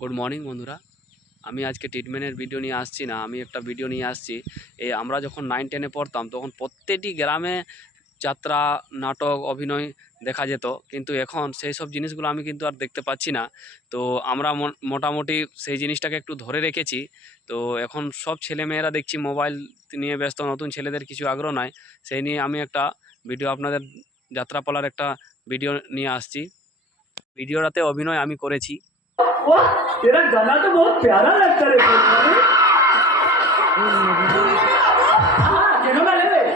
Good morning বন্ধুরা, আমি আজকে ট্রিটমেন্টের ভিডিও নিয়ে আসছি না, আমি একটা ভিডিও নিয়ে আসছি। আমরা যখন 9-10-এ পড়তাম তখন প্রত্যেকটি গ্রামে যাত্রা, নাটক, অভিনয় দেখা যেত, কিন্তু এখন সেই সব জিনিসগুলো আমি কিন্তু আর দেখতে পাচ্ছি না। তো আমরা মোটামুটি সেই জিনিসটাকে একটু ধরে রেখেছি। তো এখন সব ছেলেমেয়েরা দেখছি মোবাইল নিয়ে ব্যস্ত, নতুন ছেলেদের কিছু আগ্রহ নাই। সেই নিয়ে আমি একটা ভিডিও আপনাদের যাত্রাপালার একটা ভিডিও নিয়ে আসছি। ভিডিওটাতে অভিনয় আমি করেছি। वाह, तेरा गाना तो बहुत प्यारा लगता है। हाँ, जेनो वाले में।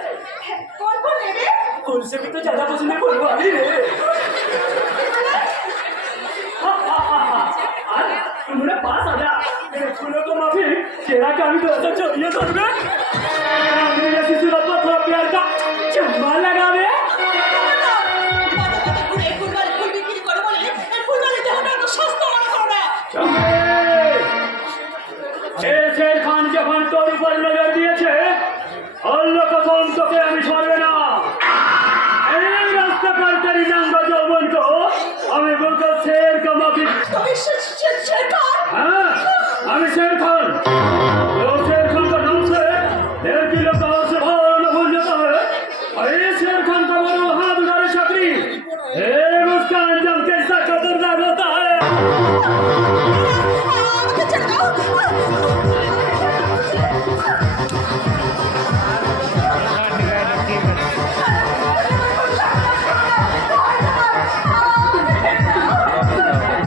कौन कौन है रे? उनसे भी तो ज्यादा पसंद है फुलवारी रे। उन्होंने पास आ जा। मेरे फूलों को माफी, तेरा का भी तो ऐसा चाहिए तो मैं। मेरे जैसी सूरत पर थोड़ा प्यार का चम्मा लगा रे। शेर खान के फन तोर ऊपर नजर दिए अल्लाह कसम তোকে আমি ছাড়বে না। এই রাস্তা পার করি নাঙ্গ যৌবন को আমি বলতো शेर का माफी। তুমি শের খান? হ্যাঁ, আমি शेर